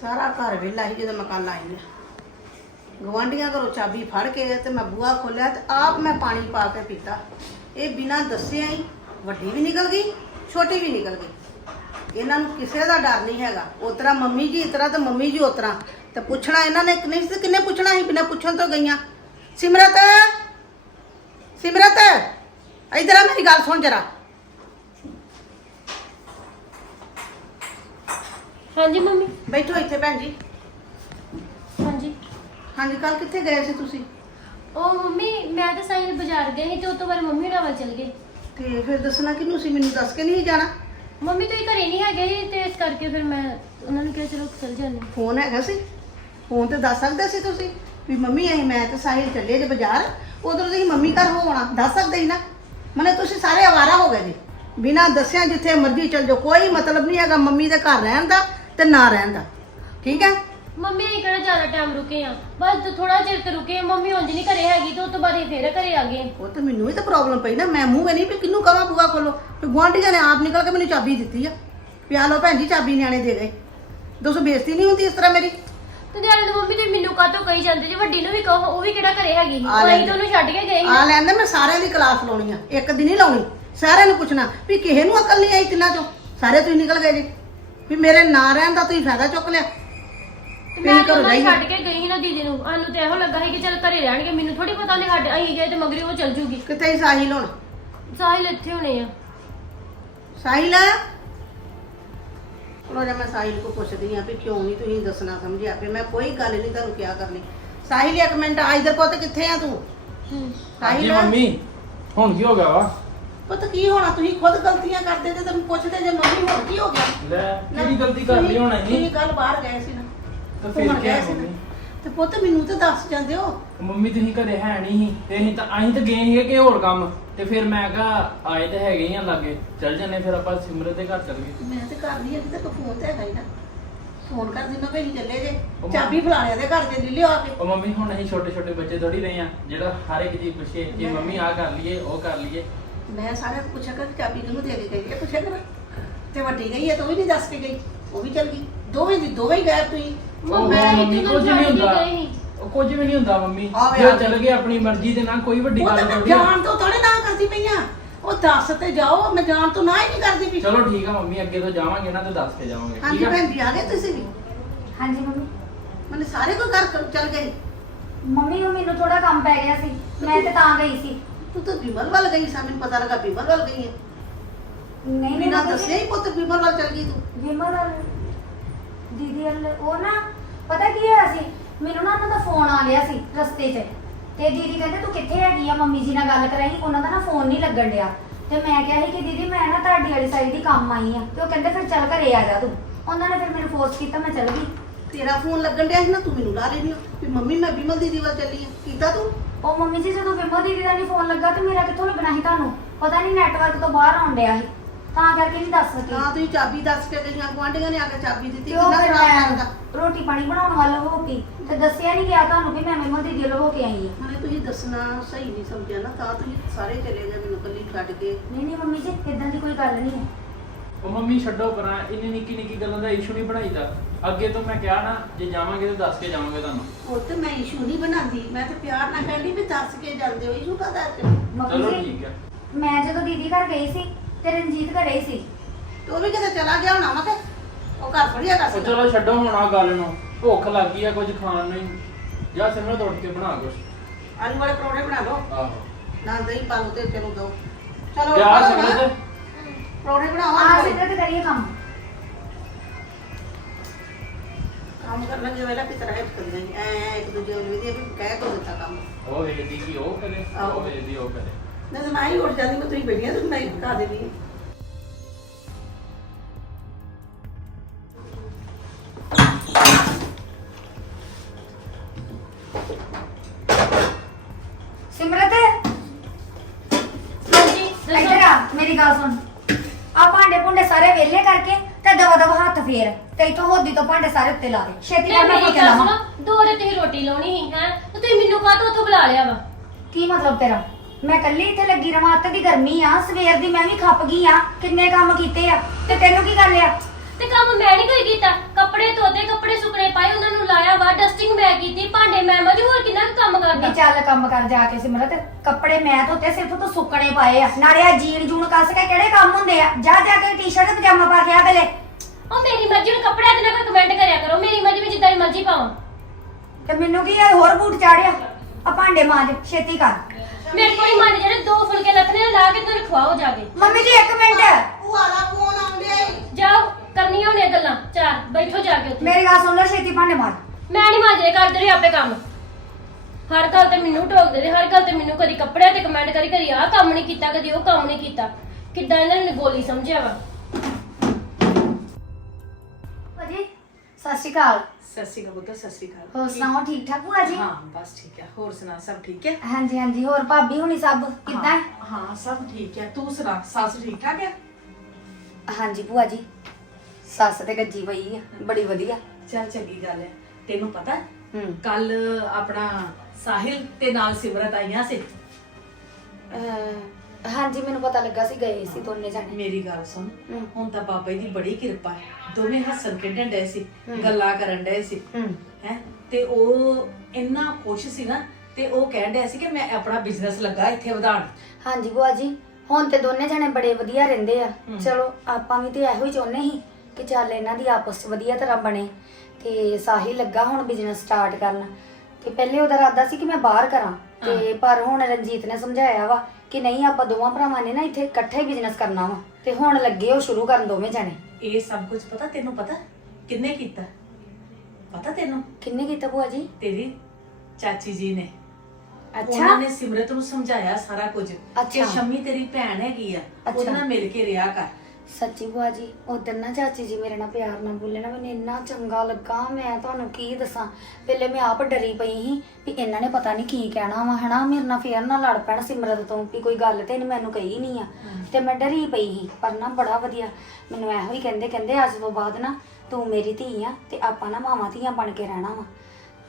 ਸਾਰਾ ਘਰ ਵਿਹਲਾ ਸੀ ਜਦੋਂ ਮੈਂ ਕੱਲ ਆਈ ਆ ਗਵਾਂਢੀਆਂ ਘਰੋਂ ਚਾਬੀ ਫੜ ਕੇ ਤੇ ਮੈਂ ਬੂਹਾ ਖੋਲਿਆ ਤੇ ਆਪ ਮੈਂ ਪਾਣੀ ਪਾ ਕੇ ਪੀਤਾ। ਇਹ ਬਿਨਾਂ ਦੱਸਿਆ ਹੀ ਵੱਡੀ ਵੀ ਨਿਕਲ ਗਈ, ਛੋਟੀ ਵੀ ਨਿਕਲ ਗਈ। ਇਹਨਾਂ ਨੂੰ ਕਿਸੇ ਦਾ ਡਰ ਨਹੀਂ ਹੈਗਾ। ਉਤਰਾ ਮੰਮੀ ਜੀ ਇਤਰਾ ਤੇ ਮੰਮੀ ਜੀ ਉਤਰਾ ਤੇ ਪੁੱਛਣਾ ਇਹਨਾਂ ਨੇ ਨਹੀਂ ਸੀ ਕਿੰਨੇ ਪੁੱਛਣਾ ਸੀ, ਬਿਨਾਂ ਪੁੱਛਣ ਤੋਂ ਗਈਆਂ। ਸਿਮਰਤ! ਸਿਮਰਤ! ਇਧਰ ਆ ਮੇਰੀ ਗੱਲ ਸੁਣ ਜਰਾ। ਹਾਂਜੀ ਮੰਮੀ। ਬੈਠੋ ਇੱਥੇ ਭੈਣ ਜੀ। ਹਾਂਜੀ। ਹਾਂਜੀ ਕੱਲ ਕਿੱਥੇ ਗਏ ਸੀ ਤੁਸੀਂ? ਉਹ ਮੰਮੀ ਮੈਂ ਤਾਂ ਸਾਈਂ ਬਾਜ਼ਾਰ ਗਏ ਸੀ ਤੇ ਉਸ ਤੋਂ ਬਾਅਦ ਮੰਮੀ ਨਾਲ ਵੱਲ ਚਲ ਗਏ। ਤੇ ਫਿਰ ਦੱਸਣਾ ਕਿਹਨੂੰ ਸੀ? ਮੈਨੂੰ ਦੱਸ ਕੇ ਨਹੀਂ ਜਾਣਾ। ਮੰਮੀ ਤੁਸੀਂ ਘਰੇ ਨਹੀਂ ਹੈਗੇ ਸੀ ਤੇ ਇਸ ਕਰਕੇ ਫਿਰ ਮੈਂ ਉਹਨਾਂ ਨੂੰ ਕਿਹਾ ਚਲੋ ਚਲ ਜਾਂਦੇ ਹਾਂ। ਫੋਨ ਹੈਗਾ ਸੀ। ਫੋਨ ਤੇ ਦੱਸ ਸਕਦੇ ਸੀ ਤੁਸੀਂ ਵੀ ਮੰਮੀ ਆਈ ਮੈਂ ਤੇ ਸਾਹਿਲ ਚੱਲੇ ਜੇ ਬਾਜ਼ਾਰ। ਉਧਰ ਤੁਸੀਂ ਮੰਮੀ ਘਰ ਹੋਣਾ ਦੱਸ ਸਕਦੇ ਸੀ ਨਾ? ਮਨੇ ਤੁਸੀਂ ਸਾਰੇ ਆਵਾਰਾ ਹੋ ਗਏ ਜੀ। ਬਿਨਾਂ ਦੱਸਿਆ ਜਿੱਥੇ ਮਰਜ਼ੀ ਚੱਲ ਜਾਓ ਕੋਈ ਮਤਲਬ ਨਹੀਂ ਹੈਗਾ ਮੰਮੀ ਦੇ ਘਰ ਰਹਿਣ ਦਾ। ਤੇ ਨਾ ਰਹਿਣ ਦਾ। ਠੀਕ ਹੈ? ਮੰਮੀ ਅਸੀਂ ਕਿਹੜਾ ਜ਼ਿਆਦਾ ਟਾਈਮ ਰੁਕੇ ਆ ਬਸ ਥੋੜਾ ਚਿਰ ਤੇ ਰੁਕੇ ਆ। ਮੰਮੀ ਉਂਝ ਨਹੀਂ ਘਰੇ ਹੈਗੀ ਤੇ ਉਸ ਤੋਂ ਬਾਅਦ ਇਹ ਫੇਰ ਘਰੇ ਆ ਗਏ। ਉਹ ਤਾਂ ਮੈਨੂੰ ਵੀ ਤਾਂ ਪ੍ਰੋਬਲਮ ਪਈ ਨਾ ਮੈਂ ਮੂੰਹ ਨਹੀਂ ਵੀ ਕਿੰਨੂੰ ਕਵਾਂ ਬੂਆ ਖੋਲੋ? ਤੇ ਗੁਆਂਢੀਆਂ ਨੇ ਆਪ ਨਿਕਲ ਕੇ ਮੈਨੂੰ ਚਾਬੀ ਦਿੱਤੀ ਆ। ਵੀ ਆ ਲਓ ਭੈਣ ਜੀ ਚਾਬੀ ਨਿਆਣੇ ਦੇ ਗਏ। ਦੋਸਤੋ ਬੇਇੱਜ਼ਤੀ ਨਹੀਂ ਹੁੰਦੀ ਇਸ ਤਰ੍ਹਾਂ ਮੇਰੀ? ਤੇ ਦਿਹਾੜੇ ਨੂੰ ਮੰਮੀ ਤੇ ਮੈਨੂੰ ਕਾਹਤੋਂ ਕਹੀ ਜਾਂਦੇ? ਜੀ ਵੱਡੀ ਨੂੰ ਵੀ ਕਹੋ ਉਹ ਵੀ ਕਿਹੜਾ ਘਰੇ ਹੈਗੀ? ਸੀ ਆ ਉਹ ਅਸੀਂ ਲੈਂਦੇ। ਤਾਂ ਉਹਨੂੰ ਛੱਡ ਕੇ ਗਏ ਸੀ। ਆ ਲੈਂਦੇ ਮੈਂ ਸਾਰਿਆਂ ਦੀ ਕਲਾਸ ਲਾਉਣੀ ਆ। ਇੱਕ ਦਿਨ ਹੀ ਲਾਉਣੀ। ਸਾਰਿਆਂ ਨੂੰ ਪੁੱਛਣਾ ਵੀ ਕਿਸੇ ਨੂੰ ਅਕਲ ਨਹੀਂ ਆਈ ਤਿੰਨਾਂ ਚੋਂ? ਸਾਰੇ ਤੁਸੀਂ ਨਿਕਲ ਗਏ ਜੀ। ਵੀ ਮੇਰੇ ਨਾਂ ਰਹਿਣ ਦਾ ਤੁਸੀਂ ਫਾਇਦਾ ਚੁੱਕ ਲਿਆ। ਤੇ ਮੈਂ ਘਰੋਂ ਤਾਂ ਉਹਨਾਂ ਜਾਈਏ। ਛੱਡ ਕੇ ਗਈ ਸੀ ਨਾ ਦੀਦੀ ਨੂੰ। ਸਾਨੂੰ ਤੇ ਇਹੋ ਲੱਗਾ ਸੀ ਕਿ ਚੱਲ ਘਰੇ ਰਹਿਣਗੇ। ਮੈਨੂੰ ਥੋੜੀ ਪਤਾ ਨਹੀਂ ਸਾਡੇ ਅਸੀਂ ਗਏ ਤੇ ਮਗਰੀ ਉਹ ਚੱਲ ਜੂਗੀ। ਕਿੱਥੇ ਹੀ ਸਾਹਿਲ ਹੁਣ? ਸਾਹਿਲ ਇੱਥੇ ਹੋਣੇ ਆ। ਸਾਹਿਲ? ਜੇ ਮੈਂ ਸਾਹਿਲ ਕੋ ਪੁੱਛਦੀ ਆ ਵੀ ਕਿਉਂ ਨਹੀਂ ਤੁਸੀਂ ਦੱਸਣਾ ਸਮਝਿਆ? ਵੀ ਮੈਂ ਕੋਈ ਗੱਲ ਨਹੀਂ ਤੁਹਾਨੂੰ ਕਿਹਾ ਕਰਨੀ। ਸਾਹਿਲ ਇੱਕ ਮਿੰਟ ਆ ਇਧਰ ਪੁੱਤ ਕਿੱਥੇ ਆ ਤੂੰ? ਹੂੰ। ਹਾਂਜੀ ਸਾਹਿਲ ਮੰਮੀ ਹੁਣ ਕੀ ਹੋ ਗਿਆ ਵਾ? ਪੁੱਤ ਕੀ ਹੋਣਾ? ਤੁਸੀਂ ਖੁਦ ਗਲਤੀਆਂ ਕਰਦੇ ਤੇ ਤੁਹਾਨੂੰ ਪੁੱਛਦੇ ਜੇ ਮੰਮੀ ਹੁਣ ਕੀ ਹੋ ਗਿਆ? ਲੈ ਕਿਹੜੀ ਗਲਤੀ ਕਰ ਲਈ ਹੋਣਾ ਤੁਸੀਂ ਜੀ ਕੱਲ ਬਾਹਰ ਗਏ ਸੀ ਨਾ। ਤਾਂ ਫਿਰ ਘੁੰਮਣ ਕੀ ਗਏ ਸੀ ਨਾ। ਤੇ ਪੁੱਤ ਮੈਨੂੰ ਤਾਂ ਦੱਸ ਜਾਂਦੇ ਹੋ। ਮੰਮੀ ਤੁਸੀਂ ਘਰੇ ਹੈ ਨਹੀਂ ਸੀ ਤੇ ਅਸੀਂ ਤਾਂ ਅਸੀਂ ਤਾਂ ਗਏ ਸੀਗੇ ਕਿ ਹੋਰ ਕੰਮ। ਤੇ ਫਿਰ ਮੈਂ ਕਿਹਾ ਆਏ ਤਾਂ ਹੈਗੇ ਹੀ ਆ ਲਾਗੇ। ਚੱਲ ਜੰਨੇ ਫਿਰ ਆਪਾਂ ਸਿਮਰਤ ਦੇ ਘਰ ਚੱਲ ਗਏ। ਮੈਂ ਤੇ ਘਰ ਨਹੀਂ ਅਜੇ ਤੱਕ ਫੋਨ ਤੇ ਹੈਗਾ ਹੀ ਨਾ। ਫੋਨ ਕਰ ਦਿੰਦਾ ਭਈ ਚੱਲੇ ਜੇ। ਚਾਬੀ ਫਲਾਣਿਆਂ ਦੇ ਘਰ ਦੇ ਲੈ ਲਿਓ ਆ ਕੇ। ਉਹ ਮੰਮੀ ਹੁਣ ਅਸੀਂ ਛੋਟੇ ਛੋਟੇ ਬੱਚੇ ਥੋੜੀ ਰਹੇ ਆ ਜਿਹੜਾ ਹਰ ਇੱਕ ਚੀਜ਼ ਪੁੱਛੇ ਕਿ ਮੰਮੀ ਆ ਕਰ ਲਈਏ ਉਹ ਕਰ ਲਈਏ। ਮੈਂ ਸਾਰਿਆਂ ਨੂੰ ਪੁੱਛਿਆ ਕਰ ਚਾਬੀ ਕਿਹਨੂੰ ਦੇ ਕੇ ਗਈ? ਹੈ ਪੁੱਛਿਆ ਕਰ। ਤੇ ਵੱਡੀ ਗਈ ਹੈ ਤਾਂ ਉਹ ਵੀ ਨਹੀਂ ਦੱਸ ਕੇ ਗਈ। ਉਹ ਵੀ ਚਲ ਗਈ। ਦੋਵੇਂ ਦੀ ਦੋਵੇਂ ਹੀ ਗਾਇਬ ਤੁਸੀਂ। ਉਹ ਮੰਮੀ ਕੁਝ ਨਹੀਂ ਹੁੰਦਾ। ਉਹ ਕੁਝ ਵੀ ਨਹੀਂ ਹੁੰਦਾ ਮੰਮੀ। ਜੇ ਆ ਉਹ ਚੱਲ ਗਏ ਆਪਣੀ ਮਰਜ਼ੀ ਦੇ ਨਾਲ ਕੋਈ ਵੱਡੀ ਉਹ ਗੱਲ ਤਾਂ ਮੈਂ ਥੋੜੀ ਆ। ਜਾਣ ਤੋਂ ਥੋੜੇ ਨਾ ਕਰਦੀ ਪਈਆਂ ਉਹ ਦੱਸ ਤੇ ਜਾਓ ਮੈਂ ਜਾਣ ਤੋਂ ਨਾ ਹੀ ਨਹੀਂ ਕਰਦੀ ਪਈ। ਚਲੋ ਠੀਕ ਆ ਮੰਮੀ ਅੱਗੇ ਤੋਂ ਜਾਵਾਂਗੇ ਨਾ ਤੇ ਦੱਸ ਕੇ ਜਾਵਾਂਗੇ। ਹਾਂਜੀ ਠੀਕ ਆ? ਭੈਣ ਜੀ ਆ ਗਏ ਤੁਸੀਂ ਵੀ? ਹਾਂਜੀ ਮੰਮੀ। ਮਨੇ ਸਾਰੇ ਕੋ ਘਰ ਚੱਲ ਗਏ। ਮੰਮੀ ਉਹ ਮੈਨੂੰ ਥੋੜਾ ਕੰਮ ਪੈ ਗਿਆ ਸੀ। ਮੈਂ ਤੇ ਤਾਂ ਗਈ ਸੀ। ਤੂੰ ਤਾਂ ਬਿਮਲ ਵੱਲ ਗਈ ਸਾਂ ਮੈਨੂੰ ਪਤਾ ਲੱਗਾ ਬਿਮਲ ਵੱਲ ਗਈ ਹੈ ਨਹੀਂ ਬਿਨਾਂ ਦੱਸਿਆ ਹੀ ਪੁੱਤ ਬਿਮਲ ਵੱਲ ਚੱਲ ਗਈ ਤੂੰ। ਵਿਮਲ ਵੱਲ, ਦੀਦੀ ਵੱਲ, ਉਹ ਨਾ ਪਤਾ ਕੀ ਹੋਇਆ ਸੀ? ਮੈਨੂੰ ਨਾ ਉਹਨਾਂ ਦਾ ਫੋਨ ਆ ਗਿਆ ਸੀ ਰਸਤੇ 'ਚ। ਤੇ ਦੀਦੀ ਕਹਿੰਦੇ ਤੂੰ ਕਿੱਥੇ ਹੈਗੀ ਆ? ਮੰਮੀ ਜੀ ਨਾਲ ਗੱਲ ਕਰਾਈ ਉਹਨਾਂ ਦਾ ਨਾ ਫੋਨ ਨਹੀਂ ਲੱਗਣ ਡਿਆ। ਤੇ ਮੈਂ ਕਿਹਾ ਸੀ ਕਿ ਦੀਦੀ ਮੈਂ ਨਾ ਤੁਹਾਡੀ ਵਾਲੀ ਸਾਈਡ ਦੀ ਕੰਮ ਆਈ ਆ। ਤੇ ਉਹ ਕਹਿੰਦੇ ਫਿਰ ਚੱਲ ਘਰੇ ਆ ਜਾ ਤੂੰ। ਉਹਨਾਂ ਨੇ ਫਿਰ ਮੈਨੂੰ ਫੋਰਸ ਕੀਤਾ ਮੈਂ ਚੱਲ ਗਈ। ਤੇਰਾ ਫੋਨ ਲੱਗਣ ਡਿਆ ਸੀ ਨਾ ਤੂੰ ਮੈਨੂੰ ਲਾ ਲੈਣੀ ਵੀ ਮੰਮੀ ਮੈਂ ਬਿਮਲ ਦੀਦੀ ਵੱਲ ਚੱਲੀ ਆ। ਕੀਤਾ ਤੂੰ? ਉਹ ਮੰਮੀ ਜੀ ਜਦੋਂ ਵਿਮਲ ਦੀਦੀ ਦਾ ਨਹੀਂ ਫੋਨ ਲੱਗਾ ਤੇ ਮੇਰਾ ਕਿੱਥੋਂ ਲੱਗਣਾ ਸੀ ਤੁਹਾਨੂੰ? ਪਤਾ ਨਹੀਂ ਨੈਟਵਰਕ ਤੋਂ ਬਾਹਰ ਆਉਣ ਡਿਆ ਸੀ। ਤਾਂ ਕਰਕੇ ਨਹੀਂ ਦੱਸ ਸਕੀ। ਹਾਂ ਤੁਸੀਂ ਚਾਬੀ ਦੱਸ ਕੇ ਗਈਆਂ ਗੁਆਂਢੀਆਂ ਨੇ ਆ ਕੇ ਚਾਬੀ ਦਿੱਤੀ ਤੇ ਉਹ ਕਿੰਨਾ ਫਿਰ ਖਰਾਬ ਕਰਦਾ ਮੈਂ ਰੋਟੀ ਪਾਣੀ ਬਣਾਉਣ ਵਾਲਾ ਹੋ ਗਈ ਤੇ ਦੱਸਿਆ ਨਹੀਂ ਗਿਆ ਤੁਹਾਨੂੰ ਵੀ ਮੈਂ ਵਿਮਲ ਦੀਦੀ ਵੱਲ ਹੋ ਕੇ ਆਈ ਹਾਂ। ਮਨੇ ਤੁਸੀਂ ਦੱਸਣਾ ਸਹੀ ਨਹੀਂ ਸਮਝਿਆ ਨਾ ਤਾਂ ਤੁਸੀਂ ਸਾਰੇ ਚਲੇ ਗਏ ਮੈਨੂੰ ਕੱਲੀ ਛੱਡ ਕੇ। ਨਹੀਂ ਨਹੀਂ ਮੰਮੀ ਜੀ ਇਦਾਂ ਦੀ ਕੋਈ ਗੱਲ ਨਹੀਂ ਹੈ। ਉਹ ਮੰਮੀ ਛੱਡੋ ਪਰਾਂ ਇੰਨੀ ਨਿੱਕੀ ਨਿੱਕੀ ਗੱਲਾਂ ਦਾ ਇਸ਼ੂ ਨਹੀਂ ਬਣਾਈਦਾ। ਅੱਗੇ ਤੋਂ ਮੈਂ ਕਿਹਾ ਨਾ ਜੇ ਜਾਵਾਂਗੇ ਤਾਂ ਦੱਸ ਕੇ ਜਾਵਾਂਗੇ ਤੁਹਾਨੂੰ। ਉਹ ਤੇ ਮੈਂ ਇਸ਼ੂ ਨਹੀਂ ਬਣਾਉਂਦੀ ਮੈਂ ਤੇ ਪਿਆਰ ਨਾਲ ਕਹਿੰਦੀ ਵੀ ਦੱਸ ਕੇ ਜਾਂਦੇ ਹੋ ਇਸ਼ੂ ਕਾਹਦਾ ਤੇ ਮੰਮੀ ਚਲੋ ਜੀ ਠੀਕ ਹੈ। ਮੈਂ ਜਦੋਂ ਦੀਦੀ ਘਰ ਗਈ ਸੀ ਤੇ ਰਣਜੀਤ ਘਰੇ ਹੀ ਸੀ। ਉਹ ਵੀ ਕਿਤੇ ਚਲਾ ਗਿਆ ਹੋਣਾ ਵਾ ਤੇ? ਉਹ ਘਰ ਫੜਿਆ ਕਰ ਉਹ ਸਕਦਾ ਚਲੋ ਛੱਡੋ ਹੁਣ ਆ ਗੱਲ ਨੂੰ ਭੁੱਖ ਲੱਗੀ ਆ ਕੁਝ ਖਾਣ ਨੂੰ ਹੀ। ਜਾ ਸਿਮਰਤ ਉੱਠ ਕੇ ਬਣਾ ਕੁਛ। ਆਲੂ ਵਾਲੇ ਪਰੌਂਠੇ ਬਣਾ ਲਓ। ਆਹੋ। ਨਾ ਦਹੀਂ ਪਾ ਲਓ ਤੇ ਚਲੋ ਦੋ। ਚਲੋ ਯਾਰ ਬਣਾਓ ਨਾ। ਸਿਮਰਤ? ਪਰੌਂਠੇ ਬਣਾਓ। ਆ ਆਲੂ ਵਾਲੇ। ਸਿੱਧਾ ਤੇ ਕਰੀਏ ਕੰਮ। ਕੰਮ ਕਰਨ ਲੱਗੇ ਵੇਲਾ ਕਿਸ ਤਰ੍ਹਾਂ ਕਰਦੇ ਐ ਐ ਇੱਕ ਦੂਜੇ ਨੂੰ ਵੀ ਵੀ ਕਹਿ ਕੋ ਦਿੱਤਾ ਕੰਮ। ਉਹ ਵੇਦੀ ਕੀ ਉਹ ਕਰੇ। ਉਹ ਵੇਦੀ ਉਹ ਕਰੇ। ਤਾਂ ਮੈਂ ਹੀ ਉੱਠ ਜਾਂਦੀ ਮੈਂ ਤੁਸੀਂ ਬੈਠੀਆਂ ਤੁਸੀਂ ਮੈਂ ਹੀ ਪਕਾ ਦੇਣੀ ਭਾਂਡੇ ਸਾਰੇ ਉੱਤੇ ਲਾ ਦੇ। ਛੇਤੀ ਤੇ ਨਾਲ ਮੈਂ ਫੁਲਕੇ ਲਾਵਾਂ। ਦੋ ਤੁਸੀਂ ਰੋਟੀ ਲਾਉਣੀ ਸੀ ਹੈ? ਤੇ ਤੁਸੀਂ ਮੈਨੂੰ ਕਾਹਤੋਂ ਉੱਥੋਂ ਬੁਲਾ ਲਿਆ ਵਾ? ਕੀ ਮਤਲਬ ਤੇਰਾ? ਮੈਂ ਕੱਲੀ ਇੱਥੇ ਲੱਗੀ ਰਵਾਂ ਅੱਤ ਦੀ ਗਰਮੀ ਆ ਸਵੇਰ ਦੀ ਮੈਂ ਵੀ ਖੱਪ ਗਈ ਆ। ਕਿੰਨੇ ਕੰਮ ਕੀਤੇ ਆ? ਤੇ ਤੈਨੂੰ ਕੀ ਗੱਲ ਆ? ਤੇ ਕੰਮ ਮੈਂ ਨਹੀਂ ਕੋਈ ਕੀਤਾ। ਕੱਪੜੇ ਧੋਤੇ ਕੱਪੜੇ ਸੁੱਕਣੇ ਪਾਏ ਉਹਨਾਂ ਨੂੰ ਲਾਇਆ ਵਾ ਡਸਟਿੰਗ ਮੈਂ ਕੀਤੀ ਭਾਂਡੇ ਮੈਂ ਮਾਂਜੇ ਹੋਰ ਕਿੰਨਾ ਕੁ ਕੰਮ ਕਰਦਾ? ਨਹੀਂ ਚੱਲ ਕੰਮ ਕਰ ਜਾ ਕੇ ਸਿਮਰਤ ਕੱਪੜੇ ਮੈਂ ਧੋਤੇ ਸਿਰਫ ਤੂੰ ਸੁੱਕਣੇ ਪਾਏ ਆ। ਨਾਲੇ ਆ ਜੀਨ ਜੂਨ ਕੱਸ ਕੇ ਕਿਹੜੇ ਕੰਮ ਹੁੰਦੇ ਆ? ਜਾ ਜਾ ਕੇ ਟੀ-ਸ਼ਰਟ ਪਜਾਮਾ ਪਾ ਕੇ ਆ ਪਹਿਲੇ ਉਹ ਮੇਰੀ ਮਰਜ਼ੀ ਨੂੰ ਕੱਪੜਿਆਂ ਤੇ ਨਾ ਕੋਈ ਕਮੈਂਟ ਕਰਿਆ ਕਰੋ। ਮੇਰੀ ਮਰਜ਼ੀ ਵਿੱਚ ਜਿੱਦਾਂ ਦੀ ਮਰਜ਼ੀ ਪਾਵਾਂ ਤੇ ਮੈਨੂੰ ਕੀ ਆ ਹੋਰ ਬੂਟ ਚਾੜਿਆ? ਆ ਭਾਂਡੇ ਮਾਂਜ ਛੇਤੀ ਕਰ। ਮੇਰੇ ਕੋਲ ਹੀ ਮੰਨ ਜਿਹੜੇ ਦੋ ਫੁਲਕੇ ਲੱਥਨੇ ਨੇ ਲਾ ਕੇ ਤੇ ਰਖਵਾਓ ਜਾ ਕੇ। ਮੰਮੀ ਜੀ ਇੱਕ ਮਿੰਟ। ਭੂਆ ਦਾ ਫੋਨ ਆਉਂਦਿਆ ਈ ਜਾਓ ਕਰਨੀਆਂ ਹੋਣੀਆਂ ਗੱਲਾਂ। ਚਾਰ ਬੈਠੋ ਜਾ ਕੇ ਉੱਥੇ। ਮੇਰੀ ਗੱਲ ਸੁਣ ਲੈ ਛੇਤੀ ਭਾਂਡੇ ਮਾਂਜ। ਮੈਂ ਨਹੀਂ ਮਾਜਰੇ ਕਰਦੇ ਰਹੇ ਆਪੇ ਕੰਮ। ਹਰ ਗੱਲ ਤੇ ਮੈਨੂੰ ਟੋਕਦੇ ਨੇ ਹਰ ਗੱਲ ਤੇ ਮੈਨੂੰ ਕਦੀ ਕੱਪੜਿਆਂ ਤੇ ਕਮੈਂਟ ਕਰੀ ਕਰੀ ਆਹ ਕੰਮ ਨਹੀਂ ਕੀਤਾ ਕਦੀ ਉਹ ਕੰਮ ਨਹੀਂ ਕੀਤਾ। ਕਿੱਦਾਂ ਇਹਨਾਂ ਨੇ ਗੋਲੀ ਸਮਝਿਆ ਵਾ? ਸਤਿ ਸ਼੍ਰੀ ਅਕਾਲ। ਸਤਿ ਸ਼੍ਰੀ ਅਕਾਲ ਪੁੱਤਰ ਸਤਿ ਸ਼੍ਰੀ ਅਕਾਲ। ਹੋਰ ਸੁਣਾਓ ਠੀਕ ਠਾਕ ਭੂਆ ਜੀ? ਹਾਂ ਬਸ ਠੀਕ ਹੈ ਹੋਰ ਸੁਣਾ ਸਭ ਠੀਕ ਹੈ ਹਾਂਜੀ ਹਾਂਜੀ ਹੋਰ ਭਾਬੀ ਹੁਣੀ ਸਭ ਕਿੱਦਾਂ? ਹਾਂ, ਹਾਂ ਸਭ ਠੀਕ ਹੈ ਤੂੰ ਸੁਣਾ ਸੱਸ ਠੀਕ ਠਾਕ ਹੈ ਹਾਂਜੀ ਭੂਆ ਜੀ ਸੱਸ ਤੇ ਗੱਜੀ ਪਈ ਆ ਬੜੀ ਵਧੀਆ। ਚੱਲ ਚੰਗੀ ਗੱਲ ਹੈ ਤੈਨੂੰ ਪਤਾ ਹੂੰ। ਕੱਲ ਆਪਣਾ ਸਾਹਿਲ ਤੇ ਨਾਲ ਸਿਮਰਤ ਆਈਆਂ ਸੀ। ਅਹ, ਹਾਂਜੀ ਮੈਨੂੰ ਪਤਾ ਲੱਗਾ ਸੀ ਗਏ ਸੀ ਦੋਨੇ ਜਾਣੇ। ਮੇਰੀ ਗੱਲ ਸੁਣ। ਹੁਣ ਤਾਂ ਬਾਬਾ ਜੀ ਦੀ ਬੜੀ ਕਿਰਪਾ ਹੈ। ਦੋਵੇਂ ਹੱਸਣ ਖੇਡਣ ਡਏ ਸੀ। ਗੱਲਾਂ ਕਰਨ ਡਏ ਸੀ। ਹੂੰ। ਹੈ? ਤੇ ਉਹ ਇੰਨਾ ਖੁਸ਼ ਸੀ ਨਾ ਤੇ ਉਹ ਕਹਿਣ ਡਿਆ ਸੀ ਕਿ ਮੈਂ ਆਪਣਾ ਬਿਜ਼ਨਸ ਲੱਗਾ ਇੱਥੇ ਵਧਾਉਣ। ਹਾਂਜੀ ਭੂਆ ਜੀ ਹੁਣ ਤੇ ਦੋਨੇ ਜਣੇ ਬੜੇ ਵਧੀਆ ਰਹਿੰਦੇ ਆ। ਹਮ। ਚਲੋ ਆਪਾਂ ਵੀ ਤੇ ਇਹੋ ਹੀ ਚਾਹੁੰਦੇ ਸੀ ਕਿ ਚੱਲ ਇਹਨਾਂ ਦੀ ਆਪਸ 'ਚ ਵਧੀਆ ਤਰ੍ਹਾਂ ਬਣੇ। ਤੇ ਸਾਹਿਲ ਲੱਗਾ ਹੁਣ ਬਿਜ਼ਨਸ ਸਟਾਰਟ ਕਰਨ। ਤੇ ਪਹਿਲੇ ਉਹਦਾ ਇਰਾਦਾ ਸੀ ਕਿ ਮੈਂ ਬਾਹਰ ਕਰਾਂ। ਤੇ ਪਰ ਹੁਣ ਰਣਜੀਤ ਨੇ ਸਮਝਾਇਆ ਵਾ ਕਿ ਨਹੀਂ ਆਪਾਂ ਦੋਵਾਂ ਭਰਾਵਾਂ ਨੇ ਨਾ ਇੱਥੇ ਇਕੱਠੇ ਬਿਜ਼ਨਸ ਕਰਨਾ ਵਾ। ਤੇ ਹੁਣ ਲੱਗੇ ਉਹ ਸ਼ੁਰੂ ਕਰਨ ਦੋਵੇਂ ਜਣੇ। ਇਹ ਸਭ ਕੁਝ ਪਤਾ ਤੈਨੂੰ ਪਤਾ? ਕਿੰਨੇ ਕੀਤਾ? ਪਤਾ ਤੈਨੂੰ? ਕਿੰਨੇ ਕੀਤਾ ਭੂਆ ਜੀ? ਤੇਰੀ ਚਾਚੀ ਜੀ ਨੇ। ਅੱਛਾ। ਉਹਨਾਂ ਨੇ ਸਿਮਰਤ ਨੂੰ ਸਮਝਾਇਆ ਸਾਰਾ ਕੁਝ ਕਿ ਅੱਛਾ। ਸ਼ਮੀ ਤੇਰੀ ਭੈਣ ਹੈਗੀ ਆ। ਉਹਦੇ ਅੱਛਾ। ਨਾਲ ਮਿਲ ਕੇ ਰਿਹਾ ਕਰ। ਸੱਚੀ ਭੂਆ ਜੀ ਉਦੋਂ ਨਾ ਚਾਚੀ ਜੀ ਮੇਰੇ ਨਾਲ ਪਿਆਰ ਨਾਲ ਬੋਲੇ ਨਾ ਮੈਨੂੰ ਇੰਨਾ ਚੰਗਾ ਲੱਗਾ ਮੈਂ ਤੁਹਾਨੂੰ ਕੀ ਦੱਸਾਂ? ਪਹਿਲੇ ਮੈਂ ਆਪ ਡਰੀ ਪਈ ਸੀ ਵੀ ਇਹਨਾਂ ਨੇ ਪਤਾ ਨਹੀਂ ਕੀ ਕਹਿਣਾ ਵਾ ਹਨਾ? ਮੇਰੇ ਨਾਲ ਫੇਰ ਨਾ ਲੜ ਪੈਣ ਸਿਮਰਤ ਤੋਂ ਵੀ ਕੋਈ ਗੱਲ ਤੇ ਇਹਨੇ ਮੈਨੂੰ ਕਹੀ ਨਹੀਂ ਆ। ਤੇ ਮੈਂ ਡਰੀ ਪਈ ਸੀ ਪਰ ਨਾ ਬੜਾ ਵਧੀਆ। ਮੈਨੂੰ ਇਹੋ ਹੀ ਕਹਿੰਦੇ ਕਹਿੰਦੇ ਅੱਜ ਤੋਂ ਬਾਅਦ ਨਾ ਤੂੰ ਮੇਰੀ ਧੀ ਆ ਤੇ ਆਪਾਂ ਨਾ ਮਾਵਾਂ ਧੀਆਂ ਬਣ ਕੇ ਰਹਿਣਾ ਵਾ।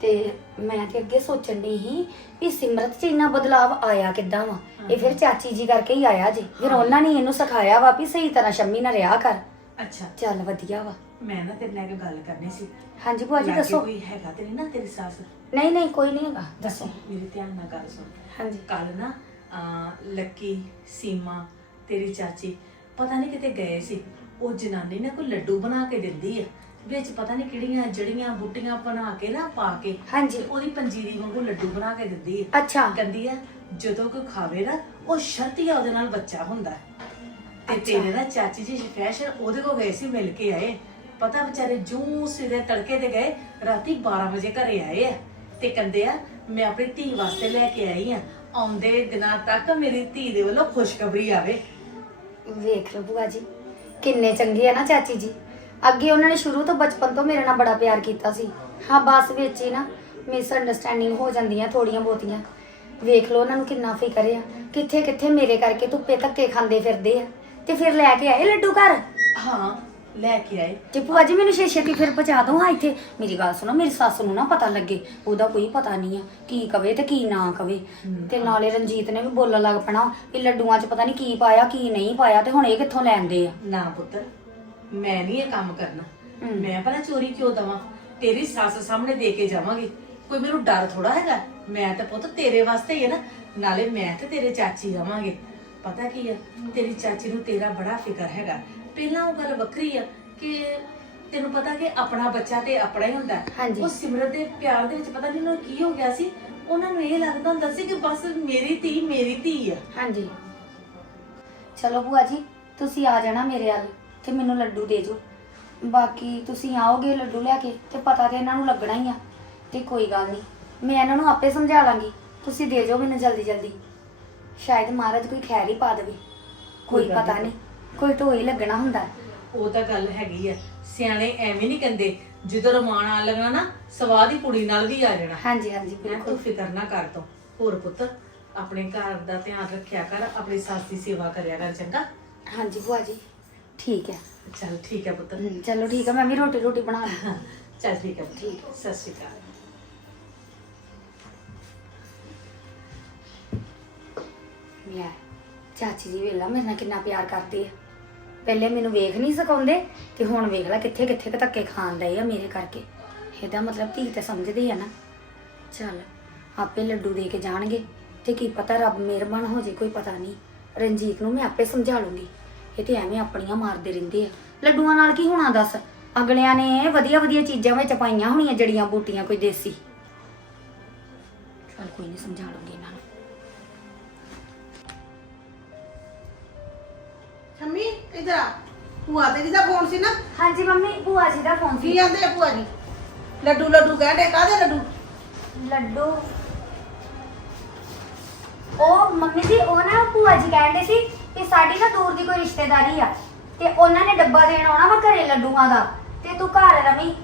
ਤੇ ਮੈਂ ਤੇ ਅੱਗੇ ਸੋਚਣ ਦੀ ਸੀ ਵੀ ਸਿਮਰਤ 'ਚ ਇੰਨਾ ਬਦਲਾਵ ਆਇਆ ਕਿੱਦਾਂ ਵਾ? ਇਹ ਫਿਰ ਚਾਚੀ ਜੀ ਕਰਕੇ ਹੀ ਆਇਆ ਜੀ। ਫਿਰ ਉਹਨਾਂ ਨੇ ਇਹਨੂੰ ਸਿਖਾਇਆ ਵਾ ਵੀ ਸਹੀ ਤਰ੍ਹਾਂ ਸ਼ੰਮੀ ਨਾਲ ਰਿਹਾ ਕਰ। ਅੱਛਾ। ਚੱਲ ਵਧੀਆ ਵਾ। ਮੈਂ ਨਾ ਤੇਰੇ ਨਾਲ ਇੱਕ ਗੱਲ ਕਰਨੀ ਸੀ। ਹਾਂਜੀ ਭੂਆ ਜੀ ਲਾਗੇ ਦੱਸੋ। ਕੋਈ ਹੈਗਾ ਤੇਰੀ ਨਾ ਤੇਰੀ ਸੱਸ? ਨਹੀਂ ਨਹੀਂ ਕੋਈ ਨਹੀਂ ਹੈਗਾ। ਦੱਸੋ ਮੇਰੇ ਧਿਆਨ ਨਾਲ ਗੱਲ ਸੁਣ। ਹਾਂਜੀ। ਕੱਲ ਨਾ ਅਹ, ਲੱਕੀ ਸੀਮਾ ਤੇਰੀ ਚਾਚੀ ਪਤਾ ਨਹੀਂ ਕਿਤੇ ਗਏ ਸੀ। ਉਹ ਜਨਾਨੀ ਨੇ ਕੋਈ ਲੱਡੂ ਬਣਾ ਕੇ ਦਿੰਦੀ ਆ। ਵਿੱਚ ਪਤਾ ਨਹੀਂ ਕਿਹੜੀਆਂ ਜੜੀਆਂ ਬੂਟੀਆਂ ਬਣਾ ਕੇ ਨਾ ਪਾ ਕੇ ਹਾਂਜੀ। ਤੇ ਉਹਦੀ ਪੰਜੀਰੀ ਵਾਂਗੂ ਲੱਡੂ ਬਣਾ ਕੇ ਦਿੰਦੀ ਆ ਅੱਛਾ। ਕਹਿੰਦੀ ਆ ਜਦੋਂ ਕੋਈ ਖਾਵੇ ਨਾ ਉਹ ਸ਼ਰਤੀਆ ਉਹਦੇ ਨਾਲ ਬੱਚਾ ਹੁੰਦਾ ਹੈ। ਤੇ ਅੱਛਾ। ਤੇਰੇ ਨਾ ਚਾਚੀ ਜੀ ਸਪੈਸ਼ਲ ਉਹਦੇ ਕੋਲ ਗਏ ਸੀ ਮਿਲ ਕੇ ਆਏ। ਪਤਾ ਵਿਚਾਰੇ ਜੂ ਸਿਰੇ ਤੜਕੇ ਤੇ ਗਏ ਰਾਤੀ 12 ਵਜੇ ਘਰੇ ਆਏ ਆ ਤੇ ਕਹਿੰਦੇ ਆ ਮੈਂ ਆਪਣੀ ਧੀ ਵਾਸਤੇ ਲੈ ਕੇ ਆਈ ਆ ਆਉਂਦੇ ਦਿਨਾਂ ਤੱਕ ਮੇਰੀ ਧੀ ਦੇ ਵੱਲੋਂ ਖੁਸ਼ਖਬਰੀ ਆਵੇ। ਵੇਖ ਲਓ ਭੂਆ ਜੀ ਕਿੰਨੇ ਚੰਗੇ ਆ ਨਾ ਚਾਚੀ ਜੀ। ਅੱਗੇ ਉਹਨਾਂ ਨੇ ਸ਼ੁਰੂ ਤੋਂ ਬਚਪਨ ਤੋਂ ਮੇਰੇ ਨਾਲ ਬੜਾ ਪਿਆਰ ਕੀਤਾ ਸੀ। ਹਾਂ ਬਸ ਵਿੱਚ ਹੀ ਨਾ ਮਿਸ ਅੰਡਰਸਟੈਂਡਿੰਗ ਹੋ ਜਾਂਦੀਆਂ ਥੋੜੀਆਂ ਬਹੁਤੀਆਂ। ਵੇਖ ਲਓ ਉਹਨਾਂ ਨੂੰ ਕਿੰਨਾ ਫਿਕਰ ਆ। ਕਿੱਥੇ ਕਿੱਥੇ ਮੇਰੇ ਕਰਕੇ ਧੁੱਪੇ ਧੱਕੇ ਖਾਂਦੇ ਫਿਰਦੇ ਆ। ਤੇ ਫਿਰ ਲੈ ਕੇ ਆਏ ਲੱਡੂ ਘਰ? ਹਾਂ ਲੈ ਕੇ ਆਏ। ਤੇ ਭੂਆ ਜੀ ਮੈਨੂੰ ਛੇ ਛੇਤੀ ਫਿਰ ਪਹੁੰਚਾ ਦੋ ਹਾਂ ਇੱਥੇ। ਮੇਰੀ ਗੱਲ ਸੁਣੋ ਮੇਰੀ ਸੱਸ ਨੂੰ ਨਾ ਪਤਾ ਲੱਗੇ। ਉਹਦਾ ਕੋਈ ਪਤਾ ਨਹੀਂ ਆ ਕੀ ਕਵੇ ਤੇ ਕੀ ਨਾ ਕਵੇ। ਤੇ ਨਾਲੇ ਰਣਜੀਤ ਨੇ ਵੀ ਬੋਲਣ ਲੱਗ ਪਣਾ ਵੀ ਲੱਡੂਆਂ 'ਚ ਪਤਾ ਨਹੀਂ ਕੀ ਪਾਇਆ ਕੀ ਨਹੀਂ ਪਾਇਆ ਤੇ ਹੁਣ ਇਹ ਕਿੱਥੋਂ ਲੈਂਦੇ ਆ? ਨਾ ਪੁੱਤਰ ਮੈਂ ਨਹੀਂ ਇਹ ਕੰਮ ਕਰਨਾ। ਮੈਂ ਭਲਾ ਚੋਰੀ ਕਿਉਂ ਦਵਾਂ? ਤੇਰੀ ਸੱਸ ਸਾਹਮਣੇ ਦੇ ਕੇ ਜਾਵਾਂਗੀ। ਕੋਈ ਮੈਨੂੰ ਡਰ ਥੋੜਾ ਹੈਗਾ? ਮੈਂ ਤਾਂ ਪੁੱਤ ਤੇਰੇ ਵਾਸਤੇ ਹੀ ਹੈ ਨਾ। ਨਾਲੇ ਮੈਂ ਤੇ ਤੇਰੇ ਚਾਚੀ ਰਵਾਂਗੇ। ਪਤਾ ਕੀ ਹੈ ਤੇਰੀ ਚਾਚੀ ਨੂੰ ਤੇਰਾ ਬੜਾ ਫਿਕਰ ਹੈਗਾ। ਪਹਿਲਾਂ ਉਹ ਗੱਲ ਵੱਖਰੀ ਆ ਕਿ ਤੈਨੂੰ ਪਤਾ ਕਿ ਆਪਣਾ ਬੱਚਾ ਤੇ ਆਪਣਾ ਹੀ ਹੁੰਦਾ। ਹਾਂਜੀ। ਉਹ ਸਿਮਰਤ ਦੇ ਪਿਆਰ ਦੇ ਵਿੱਚ ਪਤਾ ਨਹੀਂ ਉਹਨੂੰ ਕੀ ਹੋ ਗਿਆ ਸੀ। ਉਹਨਾਂ ਨੂੰ ਇਹ ਲੱਗਦਾ ਹੁੰਦਾ ਸੀ ਕਿ ਬਸ ਮੇਰੀ ਧੀ ਮੇਰੀ ਧੀ ਆ। ਹਾਂਜੀ। ਚਲੋ ਭੂਆ ਜੀ ਤੁਸੀਂ ਆ ਜਾਣਾ ਮੇਰੇ ਵੱਲ। ਤੇ ਮੈਨੂੰ ਲੱਡੂ ਦੇ ਦਿਓ। ਬਾਕੀ ਤੁਸੀਂ ਆਓਗੇ ਲੱਡੂ ਲੈ ਕੇ ਤੇ ਪਤਾ ਤੇ ਇਹਨਾਂ ਨੂੰ ਲੱਗਣਾ ਹੀ ਆ। ਤੇ ਕੋਈ ਗੱਲ ਨਹੀਂ ਮੈਂ ਇਹਨਾਂ ਨੂੰ ਆਪੇ ਸਮਝਾ ਲਾਂਗੀ। ਤੁਸੀਂ ਦੇ ਦਿਓ ਮੈਨੂੰ ਜਲਦੀ ਜਲਦੀ। ਸ਼ਾਇਦ ਮਹਾਰਾਜ ਕੋਈ ਖੈਰ ਹੀ ਪਾ ਦੇਵੇ। ਕੋਈ ਕੋਈ ਗੱਲ ਪਤਾ ਨਹੀਂ। ਕੋਈ ਢੋਈ ਲੱਗਣਾ ਹੁੰਦਾ। ਹੈ। ਉਹ ਤਾਂ ਗੱਲ ਹੈਗੀ ਆ। ਸਿਆਣੇ ਐਵੇਂ ਨਹੀਂ ਕਹਿੰਦੇ ਜਦੋਂ ਰਮਾਨ ਆ ਲੱਗਣਾ ਨਾ ਸਵਾਦ ਹੀ ਕੁੜੀ ਨਾਲ ਵੀ ਆ ਜਾਣਾ। ਹਾਂਜੀ ਹਾਂਜੀ ਮੈਂ ਬਿਲਕੁਲ। ਤੂੰ ਫਿਕਰ ਨਾ ਕਰ ਤੂੰ। ਹੋਰ ਪੁੱਤ ਆਪਣੇ ਘਰ ਦਾ ਧਿਆਨ ਰੱਖਿਆ ਕਰ ਆਪਣੀ ਸੱਸ ਦੀ ਸੇਵਾ ਕਰਿਆ ਕਰ ਚੰਗਾ? ਹਾਂਜੀ ਭੂਆ ਜੀ। ਠੀਕ ਹੈ। ਚੱਲ ਠੀਕ ਹੈ ਪੁੱਤ। ਹਮ, ਚਲੋ ਠੀਕ ਹੈ ਮੈਂ ਵੀ ਰੋਟੀ ਰੋਟੀ ਬਣਾ ਲਾਂ ਹਾਂ, ਚੱਲ ਠੀਕ ਹੈ। ਠੀਕ ਸਤਿ ਸ਼੍ਰੀ ਅਕਾਲ। ਲੈ ਚਾਚੀ ਜੀ ਵੇਲਾ ਮੇਰੇ ਨਾਲ ਕਿੰਨਾ ਪਿਆਰ ਕਰਦੇ ਆ। ਪਹਿਲੇ ਮੈਨੂੰ ਵੇਖ ਨਹੀਂ ਸਿਖਾਉਂਦੇ ਤੇ ਹੁਣ ਵੇਖ ਲੈ ਕਿੱਥੇ ਕਿੱਥੇ ਕੁ ਧੱਕੇ ਖਾਣ ਡਏ ਆ ਮੇਰੇ ਕਰਕੇ। ਇਹਦਾ ਮਤਲਬ ਧੀ ਤੇ ਸਮਝਦੇ ਆ ਨਾ। ਚੱਲ ਆਪੇ ਲੱਡੂ ਦੇ ਕੇ ਜਾਣਗੇ ਤੇ ਕੀ ਪਤਾ ਰੱਬ ਮਿਹਰਬਾਨ ਹੋ ਜੇ ਕੋਈ ਪਤਾ ਨਹੀਂ। ਰਣਜੀਤ ਨੂੰ ਮੈਂ ਆਪੇ ਸਮਝਾ ਲੂੰਗੀ। ਇਹ ਤੇ ਐਵੇਂ ਆਪਣੀਆਂ ਮਾਰਦੇ ਰਹਿੰਦੇ ਆ। ਲੱਡੂਆਂ ਨਾਲ ਕੀ ਹੋਣਾ ਦੱਸ? ਅਗਲਿਆਂ ਨੇ ਵਧੀਆ ਵਧੀਆ ਚੀਜ਼ਾਂ ਵਿੱਚ ਪਾਈਆਂ ਹੋਣੀਆਂ ਜੜੀਆਂ ਬੂਟੀਆਂ ਕੋਈ ਦੇਸੀ। ਚੱਲ ਕੋਈ ਨਹੀਂ ਸਮਝਾ ਲੂੰਗੀ ਇਹਨਾਂ ਨੂੰ। ਸ਼ੰਮੀ ਇਧਰ ਆ। ਭੂਆ ਤੇਰੀ ਦਾ ਫੋਨ ਸੀ ਨਾ? ਹਾਂਜੀ ਮੰਮੀ ਭੂਆ ਜੀ ਦਾ ਫੋਨ ਕੀ ਸੀ ਆਂਦੇ ਆ ਭੂਆ ਜੀ? ਲੱਡੂ ਲੱਡੂ ਕਹਿੰਦੇ ਕਾਹਦੇ ਲੱਡੂ? ਲੱਡੂ। ਉਹ ਮੰਮੀ ਜੀ ਉਹ ਨਾ ਭੂਆ ਜੀ ਕਹਿੰਦੇ ਸੀ ਕਿ ਸਾਡੀ ਨਾ ਦੂਰ ਦੀ ਕੋਈ ਰਿਸ਼ਤੇਦਾਰੀ ਆ। ਤੇ ਉਹਨਾਂ ਨੇ ਡੱਬਾ ਦੇਣ ਆਉਣਾ ਵਾ ਘਰੇ ਲੱਡੂਆਂ ਦਾ ਤੇ ਤੂੰ ਘਰ ਰਵੀ।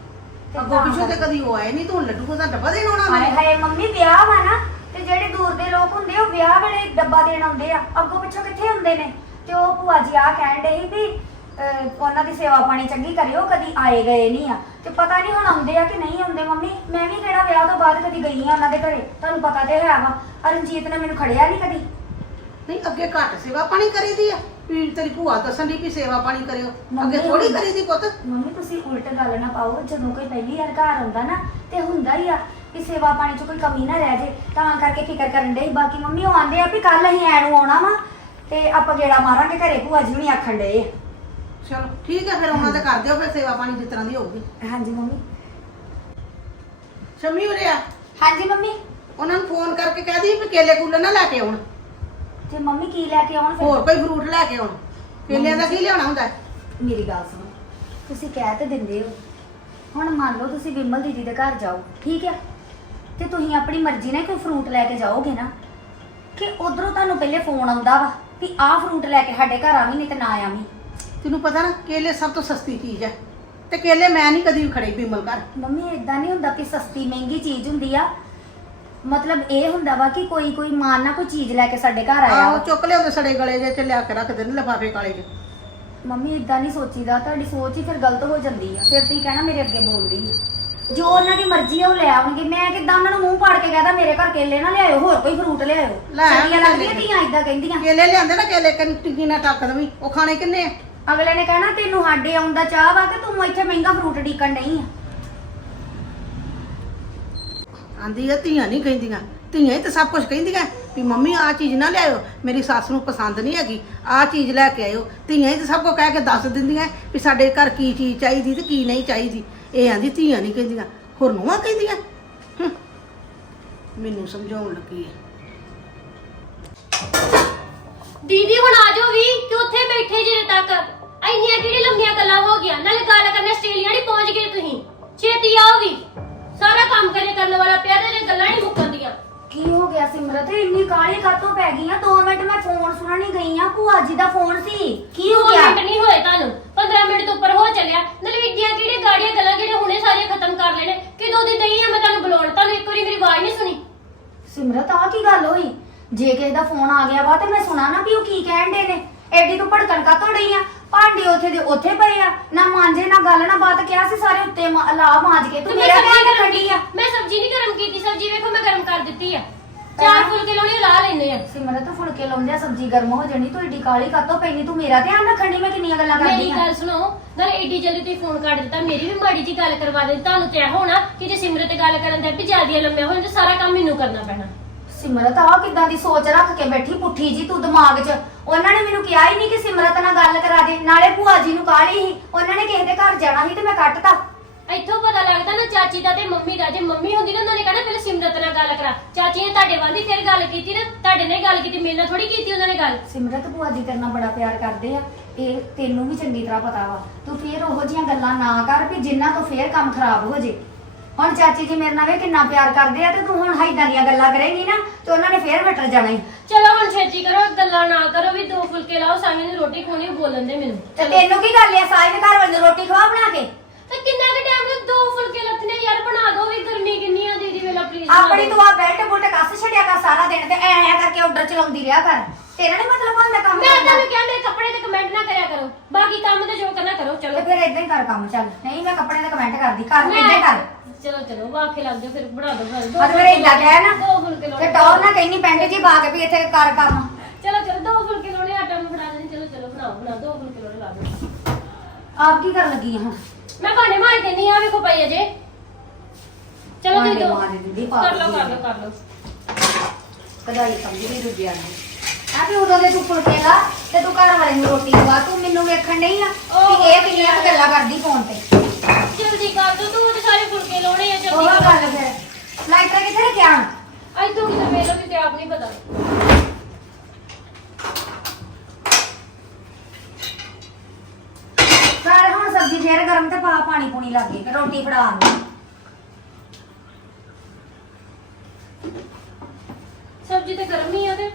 ਤੇ ਅੱਗੋਂ ਤਾਂ ਪਿੱਛੋਂ ਤੇ ਕਦੀ ਉਹ ਆਏ ਨਹੀਂ ਤੂੰ ਲੱਡੂ ਦਾ ਡੱਬਾ ਦੇਣ ਆਉਣਾ ਹਾਏ ਹਾਏ ਮੰਮੀ ਵਿਆਹ ਵਾ ਨਾ ਤੇ ਜਿਹੜੇ ਦੂਰ ਦੇ ਲੋਕ ਹੁੰਦੇ ਉਹ ਵਿਆਹ ਵੇਲੇ ਡੱਬਾ ਦੇਣ ਆਉਂਦੇ ਆ। ਅੱਗੋਂ ਪਿੱਛੋਂ ਕਿੱਥੇ ਹੁੰਦੇ ਨੇ? ਤੇ ਉਹ ਭੂਆ ਜੀ ਆ ਕਹਿਣ ਸੀ ਵੀ ਅਹ, ਉਹਨਾਂ ਦੀ ਸੇਵਾ ਪਾਣੀ ਚੰਗੀ ਕਰਿਓ ਕਦੀ ਆਏ ਗਏ ਨਹੀਂ ਆ। ਤੇ ਪਤਾ ਨਹੀਂ ਹੁਣ ਆਉਂਦੇ ਆ ਕਿ ਨਹੀਂ ਆਉਂਦੇ ਮੰਮੀ? ਮੈਂ ਵੀ ਕਿਹੜਾ ਵਿਆਹ ਤੋਂ ਬਾਅਦ ਕਦੀ ਗਈ ਆ ਉਹਨਾਂ ਦੇ ਘਰੇ? ਤੁਹਾਨੂੰ ਪਤਾ ਤੇ ਹੈ ਵਾ। ਅਰਨਜੀਤ ਨੇ ਮੈਨੂੰ ਖੜਿਆ ਨਹੀਂ ਕਦੀ। ਨਹੀਂ ਅੱਗੇ ਘੱਟ ਸੇਵਾ ਪਾਣੀ ਕਰੀਦੀ ਆ। ਵੀ ਤੇਰੀ ਭੂਆ ਦੱਸਣ ਦੀ ਵੀ ਸੇਵਾ ਪਾਣੀ ਕਰਿਓ। ਮੰਮੀ ਅੱਗੇ ਥੋੜੀ ਕਰੀਦੀ ਪੁੱਤ। ਮੰਮੀ ਤੁਸੀਂ ਉਲਟ ਗੱਲ ਨਾ ਪਾਓ। ਜਦੋਂ ਕੋਈ ਪਹਿਲੀ ਵਾਰ ਘਰ ਆਉਂਦਾ ਨਾ ਤੇ ਹੁੰਦਾ ਹੀ ਆ ਕਿ ਸੇਵਾ ਪਾਣੀ 'ਚ ਕੋਈ ਕਮੀ ਨਾ ਰਹਿ ਜੇ। ਤਾਂ ਕਰਕੇ ਫਿਕਰ ਕਰਨ ਦੇ ਬਾਕੀ ਮੰਮੀ ਉਹ ਆਂਦੇ ਆ ਵੀ ਕੱਲ ਅਸੀਂ ਐ ਨੂੰ ਆਉਣਾ ਵਾ ਤੇ ਆਪਾਂ ਗੇੜਾ ਮਾਰਾਂਗੇ ਘਰੇ। ਭੂਆ ਜੀ ਹੁਣੀ ਆਖਣ ਡਏ ਆ। ਚਲੋ ਠੀਕ ਹੈ ਫਿਰ ਉਹਨਾਂ ਤੇ ਕਰ ਦਿਓ ਫਿਰ ਸੇਵਾ ਪਾਣੀ ਜਿਸ ਤਰ੍ਹਾਂ ਦੀ ਹੋਊਗੀ। ਹਾਂਜੀ ਮੰਮੀ। ਸ਼ੰਮੀ ਉਰੇ ਆ। ਹਾਂਜੀ ਮੰਮੀ। ਉਹਨਾਂ ਨੂੰ ਫੋਨ ਕਰਕੇ ਕਹਿ ਦੀ ਵੀ ਕੇਲੇ ਕੂਲੇ ਨਾ ਲੈ ਕੇ ਆਉਣ। ਤੇ ਮੰਮੀ ਕੀ ਲੈ ਕੇ ਆਉਣ ਹੋਰ ਕੋਈ ਫਰੂਟ ਲੈ ਕੇ ਆਉਣ। ਕੇਲਿਆਂ ਦਾ ਕੀ ਲਿਆਉਣਾ ਹੁੰਦਾ? ਹੈ? ਮੇਰੀ ਗੱਲ ਸੁਣੋ ਤੁਸੀਂ ਕਹਿ ਤੇ ਦਿੰਦੇ ਹੋ। ਹੁਣ ਮੰਨ ਲਓ ਤੁਸੀਂ ਵਿਮਲ ਦੀਦੀ ਦੇ ਘਰ ਜਾਓ ਠੀਕ ਹੈ? ਤੇ ਤੁਸੀਂ ਆਪਣੀ ਮਰਜ਼ੀ ਨਾਲ ਕੋਈ ਫਰੂਟ ਲੈ ਕੇ ਜਾਓਗੇ ਨਾ। ਕਿ ਉਧਰੋਂ ਤੁਹਾਨੂੰ ਪਹਿਲੇ ਫੋਨ ਆਉਂਦਾ ਵਾ ਵੀ ਆਹ ਫਰੂਟ ਲੈ ਕੇ ਸਾਡੇ ਘਰ ਆਵੀਂ ਨਹੀਂ ਤੇ ਨਾ ਆਵੀਂ। ਤੈਨੂੰ ਪਤਾ ਨਾ ਕੇਲੇ ਸਭ ਤੋਂ ਸਸਤੀ ਚੀਜ਼ ਹੈ ਤੇ ਕੇਲੇ ਮੈਂ ਨਹੀਂ ਕਦੀ ਵੀ ਖੜੇ ਬਿਮਲ ਘਰ। ਮੰਮੀ ਇਦਾਂ ਨਹੀਂ ਹੁੰਦਾ ਕਿ ਸਸਤੀ ਮਹਿੰਗੀ ਚੀਜ਼ ਹੁੰਦੀ ਆ। ਮਤਲਬ ਇਹ ਹੁੰਦਾ ਵਾ ਕਿ ਕੋਈ ਕੋਈ ਮਾਨ ਨਾ ਕੋਈ ਚੀਜ਼ ਲੈ ਕੇ ਸਾਡੇ ਘਰ ਆਇਆ ਆਹੋ ਵਾ। ਚੁੱਕ ਲਿਆਉਂਦੇ ਸੜੇ ਗਲੇ ਜੇ ਚ ਲਿਆ ਕੇ ਰੱਖ ਦੇਣ ਲਿਫਾਫੇ ਕਾਲੇ ਚ ਮੰਮੀ ਇਦਾਂ ਨਹੀਂ ਸੋਚੀਦਾ ਤੁਹਾਡੀ ਸੋਚ ਹੀ ਫਿਰ ਗਲਤ ਹੋ ਜਾਂਦੀ ਆ। ਫਿਰ ਤੁਸੀਂ ਕਹਿਣਾ ਮੇਰੇ ਅੱਗੇ ਬੋਲਦੀ ਆ। ਜੋ ਉਹਨਾਂ ਦੀ ਮਰਜ਼ੀ ਆ ਉਹ ਲੈ ਆਉਣਗੇ। ਮੈਂ ਕਿਦਾਂ ਉਹਨਾਂ ਨੂੰ ਮੂੰਹ ਪਾੜ ਕੇ ਕਹਦਾ ਮੇਰੇ ਘਰ ਕੇਲੇ ਨਾ ਲਿਆਇਓ ਹੋਰ ਕੋਈ ਫਰੂਟ ਲਿਆਇਓ। ਲੈ ਚੰਗੀਆਂ ਲੱਗਦੀਆਂ ਕੇਲੇ। ਧੀਆਂ ਇਦਾਂ ਕਹਿੰਦੀਆਂ। ਕੇਲੇ ਲਿਆਂਦੇ ਨਾ ਕੇਲੇ ਕੰਨ ਟਿੱਕੀ ਨਾ ਟੱਕ ਦਵੀਂ। ਉਹ ਖਾਣੇ ਕਿੰਨੇ ਆ? ਅਗਲੇ ਨੇ ਕਹਿਣਾ ਤੈਨੂੰ ਸਾਡੇ ਆਉਂਦਾ ਚਾਹ ਵਾ ਕਿ ਤੂੰ ਇੱਥੇ ਮਹਿੰਗਾ ਫਰੂਟ ਡੀਕਣ ਨਹੀਂ ਆ। ਆਂਦੀ ਆ, ਧੀਆਂ ਨਹੀਂ ਕਹਿੰਦੀਆਂ। ਧੀਆਂ ਹੀ ਤਾਂ ਸਭ ਕੁਝ ਕਹਿੰਦੀਆਂ। ਵੀ ਮੰਮੀ, ਆਹ ਚੀਜ਼ ਨਾ ਲਿਆਇਓ। ਮੇਰੀ ਸੱਸ ਨੂੰ ਪਸੰਦ ਨਹੀਂ ਹੈਗੀ। ਆਹ ਚੀਜ਼ ਲੈ ਕੇ ਆਇਓ। ਧੀਆਂ ਹੀ ਤਾਂ ਸਭ ਕੁਝ ਕਹਿ ਕੇ ਦੱਸ ਦਿੰਦੀਆਂ ਵੀ ਸਾਡੇ ਘਰ ਕੀ ਚੀਜ਼ ਚਾਹੀਦੀ ਤੇ ਕੀ ਨਹੀਂ ਚਾਹੀਦੀ। ਇਹ ਆਂਦੀ, ਧੀਆਂ ਨਹੀਂ ਕਹਿੰਦੀਆਂ। ਹੋਰ ਨੂੰਹਾਂ ਕਹਿੰਦੀਆਂ? ਹੂੰ। ਮੈਨੂੰ ਸਮਝਾਉਣ ਲੱਗੀ ਹੈ ਦੀਦੀ, ਹੁਣ ਆ ਜਾਓ ਵੀ ਕਿ ਉੱਥੇ ਬੈਠੇ ਜਿਹੜੇ ਤੱਕ। ਇੰਨੀਆਂ ਕਿਹੜੀ ਲੰਮੀਆਂ ਗੱਲਾਂ ਹੋ ਗਈਆਂ? ਨਾਲੇ ਗੱਲ ਕਰਨੇ ਆਸਟ੍ਰੇਲੀਆ ਨਹੀਂ ਪਹੁੰਚ ਗਏ ਤੁਸੀਂ। ਛੇਤੀ ਆਓ ਵੀ। ਸਾਰਾ ਕੰਮ ਕਰੇ ਕਰਨ ਵਾਲਾ ਪਿਆ ਤੇ ਗੱਲਾਂ ਨਹੀਂ ਮੁੱਕਣਦੀਆਂ। ਕੀ ਹੋ ਗਿਆ ਸਿਮਰਤ? ਇੰਨੀ ਕਾਹਲੀ ਕਾਤੋਂ ਪੈ ਗਈ ਆ? 2 ਮਿੰਟ ਮੈਂ ਫੋਨ ਸੁਣਨ ਗਈ ਆ। ਭੂਆ ਜੀ ਦਾ ਫੋਨ ਸੀ। ਕੀ ਹੋ ਗਿਆ? ਮਿੰਟ ਨਹੀਂ ਹੋਏ ਤੁਹਾਨੂੰ। 15 ਮਿੰਟ ਤੋਂ ਉੱਪਰ ਹੋ ਚੱਲਿਆ। ਨਾਲੇ ਇੱਡੀਆਂ ਕਿਹੜੀਆਂ ਗਾੜੀਆਂ ਗੱਲਾਂ ਜਿਹੜੇ ਹੁਣੇ ਸਾਰੀਆਂ ਖਤਮ ਕਰ ਲੈਣੇ? ਕਿਦੋਂ ਦੀ ਦਈ ਆ ਮੈਂ ਤੁਹਾਨੂੰ ਬੁਲਾਉਣ? ਤੁਹਾਨੂੰ ਇੱਕ ਵਾਰੀ ਮੇਰੀ ਆਵਾਜ਼ ਨਹੀਂ ਸੁਣੀ। ਸਿਮਰਤ ਆ ਕੀ ਗੱਲ ਹੋਈ? ਜੇ ਕਿਸੇ ਦਾ ਫੋਨ ਆ ਗਿਆ ਵਾ ਤੇ ਮੈਂ ਸੁਣਾ ਨਾ ਵੀ ਉਹ ਕੀ ਕਹਿਣ ਦੇ ਨੇ। ਐਡੀ ਤੂੰ ਭੜਕਣ ਕਾ ਡਈ ਆ? ਭਾਂਡੇ ਉੱਥੇ ਦੇ ਉੱਥੇ ਪਏ ਆ ਨਾ ਮਾਂਜੇ ਨਾ ਗੱਲ ਨਾ ਬਾਤ ਕਿਹਾ ਸੀ ਸਾਰੇ ਉੱਤੇ ਮਾ- ਲਾ ਮਾਂਜ ਕੇ ਤੂੰ ਤੇ ਮੈਂ ਮੇਰਾ ਸਬਜ਼ੀ ਧਿਆਨ ਗਰਮ ਰੱਖਣੀ ਆ? ਮੈਂ ਸਬਜ਼ੀ ਨਹੀਂ ਗਰਮ ਕੀਤੀ ਸਬਜ਼ੀ ਵੇਖੋ ਮੈਂ ਗਰਮ ਕਰ ਦਿੱਤੀ ਆ। ਚਾਰ ਫੁਲਕੇ ਲਾਉਣੇ ਲਾ ਲੈਨੇ ਆ। ਸਿਮਰਤ ਫੁਲਕੇ ਲਾਉਂਦੇ ਆ ਸਬਜ਼ੀ ਗਰਮ ਹੋ ਜਾਣੀ ਤੂੰ ਏਡੀ ਕਾਲੀ ਕਾਤੋਂ ਪੈਣੀ ਤੂੰ ਮੇਰਾ ਧਿਆਨ ਰੱਖਣੀ ਮੈਂ ਕਿੰਨੀਆਂ ਗੱਲਾਂ ਕਰਦੀ ਮੇਰੀ ਆ? ਗੱਲ ਸੁਣੋ ਨਾਲੇ ਏਡੀ ਜਲਦੀ ਤੁਸੀਂ ਫੋਨ ਕੱਟ ਦਿੱਤਾ ਮੇਰੀ ਵੀ ਮਾੜੀ ਜੀ ਗੱਲ ਕਰਵਾ ਦੇ ਤੁਹਾਨੂੰ ਤੇ ਹੋਣਾ ਕਿ ਜੇ ਸਿਮਰਤ ਗੱਲ ਕਰਨ ਦਾ ਵੀ ਜਲਦੀ ਲੰਮਿਆ ਹੋਣ ਤੇ ਸਾਰਾ ਕੰਮ ਮੈਨੂੰ ਕਰਨਾ ਪੈਣਾ। ਸਿਮਰਤ ਆ ਕਿਦਾਂ ਦੀ ਸੋਚ ਰੱਖ ਕੇ ਬੈਠੀ ਪੁੱਠੀ ਜੀ ਤੂੰ ਦਿਮਾਗ 'ਚ? ਉਹਨਾਂ ਨੇ ਮੈਨੂੰ ਕਿਹਾ ਹੀ ਨਹੀਂ ਕਿ ਸਿਮਰਤ ਨਾਲ ਗੱਲ ਕਰਾ ਦੇ ਨਾਲੇ ਭੂਆ ਜੀ ਨੂੰ ਕਾਲੀ ਸੀ। ਉਹਨਾਂ ਨੇ ਕਿਸੇ ਦੇ ਘਰ ਜਾਣਾ ਸੀ ਤੇ ਮੈਂ ਕੱਟਤਾ। ਇੱਥੋਂ ਪਤਾ ਲੱਗਦਾ ਨਾ ਚਾਚੀ ਦਾ ਤੇ ਮੰਮੀ ਦਾ ਜੇ ਮੰਮੀ ਹੁੰਦੀ ਨਾ ਉਹਨਾਂ ਨੇ ਕਹਿਣਾ ਪਹਿਲਾਂ ਸਿਮਰਤ ਨਾਲ ਗੱਲ ਕਰਾ। ਚਾਚੀ ਨੇ ਤੁਹਾਡੇ ਵੱਲ ਦੀ ਫਿਰ ਗੱਲ ਕੀਤੀ ਨਾ ਤੁਹਾਡੇ ਨਾਲ ਹੀ ਗੱਲ ਕੀਤੀ ਮੇਰੇ ਨਾਲ ਥੋੜੀ ਕੀਤੀ ਉਹਨਾਂ ਨੇ ਗੱਲ। ਸਿਮਰਤ ਭੂਆ ਜੀ ਤੇਰੇ ਨਾਲ ਬੜਾ ਪਿਆਰ ਕਰਦੇ ਆ ਇਹ ਤੈਨੂੰ ਵੀ ਚੰਗੀ ਤਰ੍ਹਾਂ ਪਤਾ ਵਾ। ਤੂੰ ਫੇਰ ਉਹੋ ਜੀਆਂ ਗੱਲਾਂ ਨਾ ਕਰ ਵੀ ਜਿੰਨਾ ਤੋਂ ਫੇਰ ਕੰਮ ਖਰਾਬ ਹੋ ਜੇ। ਹੁਣ ਚਾਚੀ ਜੀ ਮੇਰੇ ਨਾਲ ਵੇ ਕਿੰਨਾ ਪਿਆਰ ਕਰਦੇ ਆ ਤੇ ਤੂੰ ਹੁਣ ਹਾਈਦਾਂ ਦੀਆਂ ਗੱਲਾਂ ਕਰੇਂਗੀ ਨਾ ਤੇ ਉਹਨਾਂ ਨੇ ਫੇਰ ਮਟਰ ਜਾਣਾ ਹੀ ਚਲੋ ਹੁਣ ਛੇਤੀ ਕਰੋ ਗੱਲਾਂ ਨਾ ਕਰੋ ਵੀ ਦੋ ਫੁਲਕੇ ਲਾਓ ਸਾਵੇਂ ਨੂੰ ਰੋਟੀ ਖੋਣੀ ਬੋਲਣ ਦੇ ਮੈਨੂੰ। ਤੇ ਤੈਨੂੰ ਕੀ ਗੱਲ ਆ ਦੇ ਘਰ ਵਾਲੇ ਨੂੰ ਰੋਟੀ ਖਵਾ ਬਣਾ ਕੇ? ਤੇ ਕਿੰਨਾ ਕੁ ਟਾਈਮ ਨੂੰ ਦੋ ਫੁਲਕੇ ਲੱਥਨੇ ਯਾਰ ਬਣਾ ਦੋ ਵੀ ਗਰਮੀ ਕਿੰਨੀ ਆ ਦੀਦੀ ਵੇਲਾ ਪਲੀਜ਼ ਆਪਣੀ ਤੂੰ ਆ ਬੈਲਟ ਬੁਲਟ ਕੱਸ ਛੱਡਿਆ ਕਰ ਸਾਰਾ ਦਿਨ ਤੇ ਐ ਐ ਕਰਕੇ ਆਰਡਰ ਚਲਾਉਂਦੀ ਰਿਹਾ ਕਰ। ਤੇਰਾ ਨੀ ਮਤਲਬ ਹੁੰਦਾ ਕੰਮ ਮੈਂ ਕਰਨ? ਦਾ? ਤੁਹਾਨੂੰ ਕਿਹਾ ਮੇਰੇ ਕੱਪੜੇ ਤੇ ਕਮੈਂਟ ਨਾ ਕਰਿਆ ਕਰੋ। ਬਾਕੀ ਕੰਮ ਤੇ ਜੋ ਕਰਨਾ ਕਰੋ ਤੇ ਚਲੋ ਫਿਰ ਇਦਾਂ ਹੀ ਕਰ ਕੰਮ ਚੱਲ। ਨਹੀਂ ਮੈਂ ਕੱਪੜੇ ਦਾ ਕਮੈਂਟ ਕਰਦੀ ਕਰ ਮੈਂ- ਇਦਾਂ ਕਰ। ਚਲੋ ਚਲੋ ਵਾਖੇ ਲੱਗ ਜਾਓ ਫਿਰ ਬਣਾ ਦੋ ਬਣਾ ਦਿਓ। ਮਤਲਬ ਇਹ ਇਦਾਂ ਕਹਿ ਨਾ? ਦੋ ਫੁਲਕੇ ਤੇ ਲਾਉਣੇ ਟੌਰ ਨਾ ਕਹਿੰਨੀ ਪੈਂਟ ਜੀ ਪਾ ਕੇ ਵੀ ਇੱਥੇ ਕਰ ਕੰਮ। ਚਲੋ ਚਲੋ ਦੋ ਫੁਲਕੇ ਲਾਉਣੇ ਆਟਾ ਨੂੰ ਫੜਾ ਦੇਣੀ। ਚਲੋ ਚਲੋ ਬਣਾਓ ਬਣਾ ਦੋ ਫੁਲਕੇ ਲਾਉਣੇ ਲਾ ਦਿਓ ਆਪ ਕੀ ਕਰਨ ਲੱਗੀ ਆ ਹੁਣ? ਮੈਂ ਭਾਂਡੇ ਮਾਰ ਦਿੰਨੀ ਆ ਵੇਖੋ ਪਈ ਅਜੇ। ਚਲੋ ਤੁਸੀਂ ਭਾਂਡੇ ਦੋ। ਮਾਂਜ ਦਿੰਦੀ, ਪਾ ਕਰ ਲਓ ਕਰ ਦਿੰਦੀ। ਲਓ ਕਰ ਲਓ। ਕਦਾਈ ਸਮਝੀ ਨਹੀਂ ਦੂਜਿਆਂ ਨੂੰ ਆ ਵੀ ਉਦੋਂ ਦੇ ਤੂੰ ਫੁਲਕੇ ਲਾ ਤੇ ਤੂੰ ਘਰ ਵਾਲੇ ਨੂੰ ਰੋਟੀ ਖਵਾ ਤੂੰ ਮੈਨੂੰ ਵੇਖਣ ਨਹੀਂ ਆ ਕਿ ਇਹ ਕਿੰਨੀਆਂ ਕੁ ਗੱਲਾਂ ਕਰਦੀ ਫੋਨ ਤੇ ਜਲਦੀ ਕਰ ਦੋ ਤੂੰ ਤੇ ਸਾਰੇ ਫੁਲਕੇ ਲਾਉਣੇ ਆ ਉਹ ਜਲਦੀ ਗੱਲ ਫਿਰ ਲਾਈਟਰ ਕਿੱਥੇ ਰੱਖਿਆ? ਅੱਜ ਤੋਂ ਕਿਤੇ ਵੇਲੋ ਵੀ ਤੇ ਆਪ ਨਹੀਂ ਪਤਾ। ਸਾਰੇ ਹੁਣ ਸਬਜ਼ੀ ਫੇਰ ਗਰਮ ਤੇ ਪਾ ਪਾਣੀ ਪੂਣੀ ਲੱਗ ਗਈ ਰੋਟੀ ਫੜਾ ਆਉਂਦੀ। ਸਬਜ਼ੀ ਤੇ ਗਰਮ ਹੀ ਆ ਤੇ।